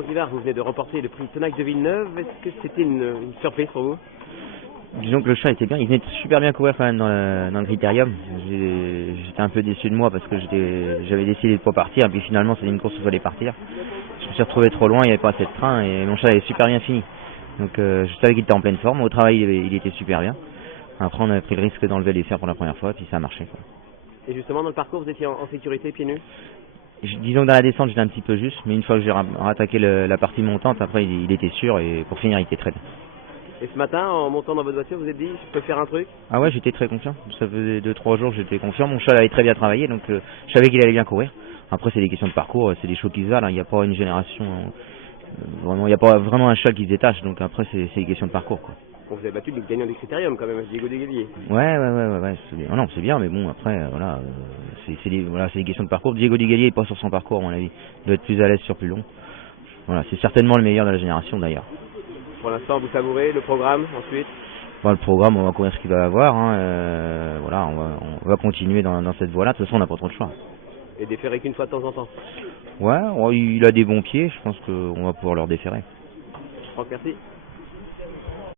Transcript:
Franck Livard, vous venez de remporter le prix Tonac de Villeneuve. Est-ce que c'était une surprise pour vous? Disons que le chat était bien, il venait super bien courir quand même dans le critérium. J'étais un peu déçu de moi parce que j'avais décidé de pas partir et puis finalement c'était une course où il fallait partir. Je me suis retrouvé trop loin, il n'y avait pas assez de train et mon chat avait super bien fini. Donc je savais qu'il était en pleine forme, au travail il était super bien. Après on a pris le risque d'enlever les fers pour la première fois et puis ça a marché, quoi. Et justement dans le parcours vous étiez en sécurité pieds nus? Disons que dans la descente j'étais un petit peu juste, mais une fois que j'ai rattaqué la partie montante, après il était sûr et pour finir il était très bien. Et ce matin, en montant dans votre voiture, vous vous êtes dit, je peux faire un truc? Ah ouais, j'étais très confiant. Ça faisait 2-3 jours, j'étais confiant. Mon cheval avait très bien travaillé, donc je savais qu'il allait bien courir. Après, c'est des questions de parcours, c'est des chevaux qui se valent. Il n'y a pas une génération, vraiment, il n'y a pas vraiment un cheval qui se détache. Donc après, c'est des questions de parcours, quoi. Bon, vous avez battu le gagnant des critériums quand même, Diego Deguelier. Ouais. Non, c'est bien, mais bon, après, voilà, c'est des questions de parcours. Diego Deguelier n'est pas sur son parcours, à mon avis. Il doit être plus à l'aise sur plus long. Voilà, c'est certainement le meilleur de la génération, d'ailleurs. Pour l'instant, vous savourez le programme ensuite? Bon, le programme, on va courir ce qu'il va avoir. Voilà, on va continuer dans cette voie-là. De toute façon, on n'a pas trop de choix. Et déférer qu'une fois de temps en temps? Ouais, il a des bons pieds. Je pense qu'on va pouvoir leur déférer. Franck, merci.